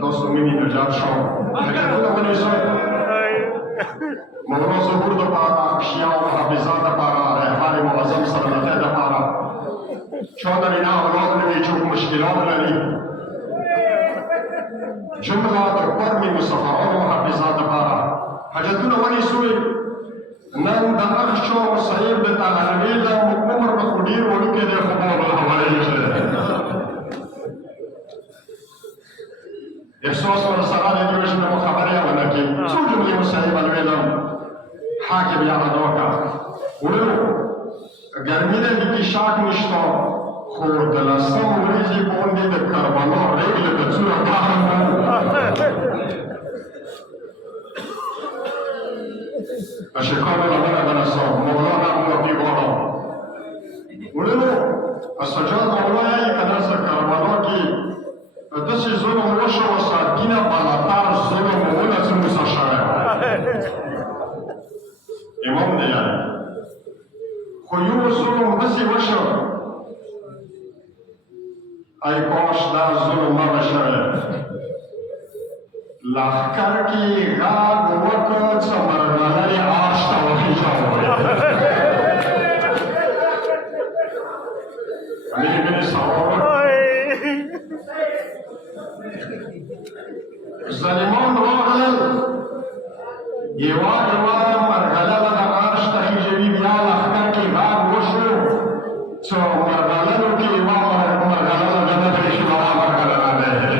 Dostu mini Necat Şov. Hakikaten bunu söyle. Mevzu burada para, Şia muhafizada para, rehbari muazzam sanatı da para. Çoğundan ina avladları çok müşkilatları. Cümle takbar Mustafa muhafizada para. Hacetuna wani suy. Nan da akhsho sahib da ta'arila mukamar bakudir wani kede khabala hawali. إحساس ورسالة يجوز من مخابرية ولكن سوجد لي مسائب الويلم حاكم يا عدوكا ولو قرمينا لكي شاك نشتا خورد لسم وريجي بوندي دا كربلا رجل بطورة كاهم أشكال لنا دنسا مولانا موفي بولا ولو السجاد مولاي كنسا كربلا كي داسې ظلم وشو ساتینه بالاتر ظلم ولڅ موسی شاعر امام دی یعنی خو یو ظلم داسې وشو ای کاش دا ظلم نه وای شوی لښکر کې غږ وکړ څه مرغلرې عرش ته وخېژاوه امیر بن سعود ظالمان راغلل یوه مرغله به د عرش ته خېژوي بیا لښکر کې غږ وشو څو مرغلنو کې یوه مرغله د جنت ایښي بله مرغله نه دی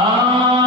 Ah!